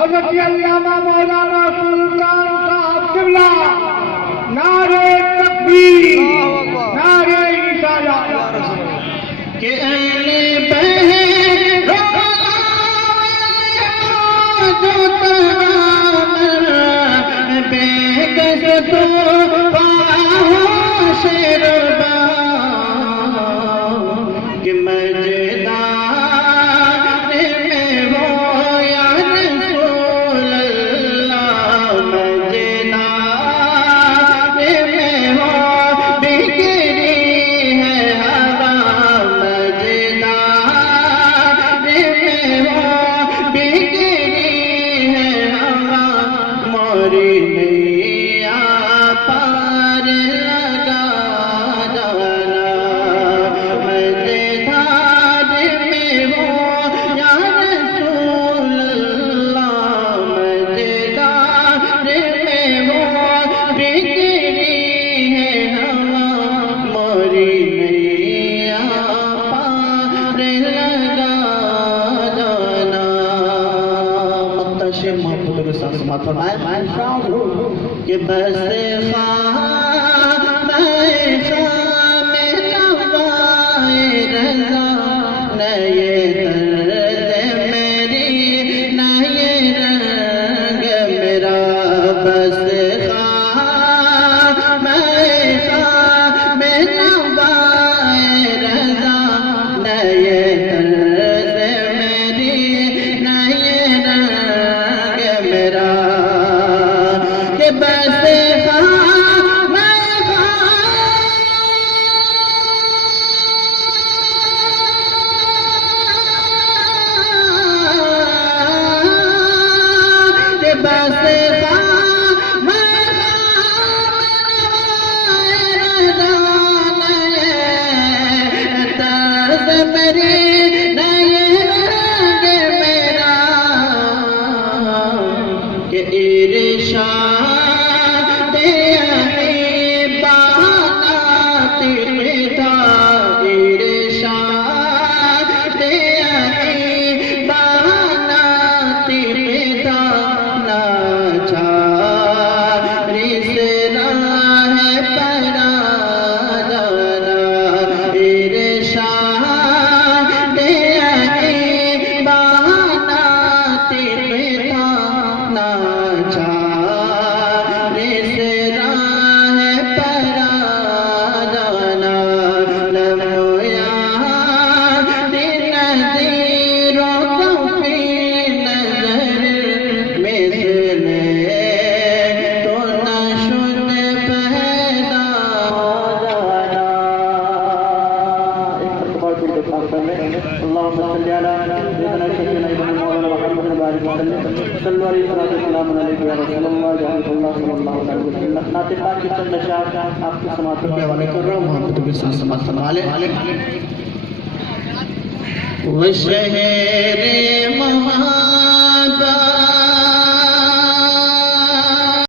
حضرت علامہ مولانا سلطان صاحب قبلہ نعرہ تکبیر نعرہ رسالت کہ اہل بہر جو تمام بے گز تو پاہو شیربا کہ کہ بس خواہ میں خواہ میں نوائے رضا نہ یہ درد میری نہ یہ رنگ میرا بس خواہ میں خواہ میں نوائے رضا نہ یہ درد میری نہ یہ رنگ میرا بس آپ کے سماعتوں کے حوالے کر رہا ہوں محمد کے ساتھ سماعت فرما لیں. وہ شہر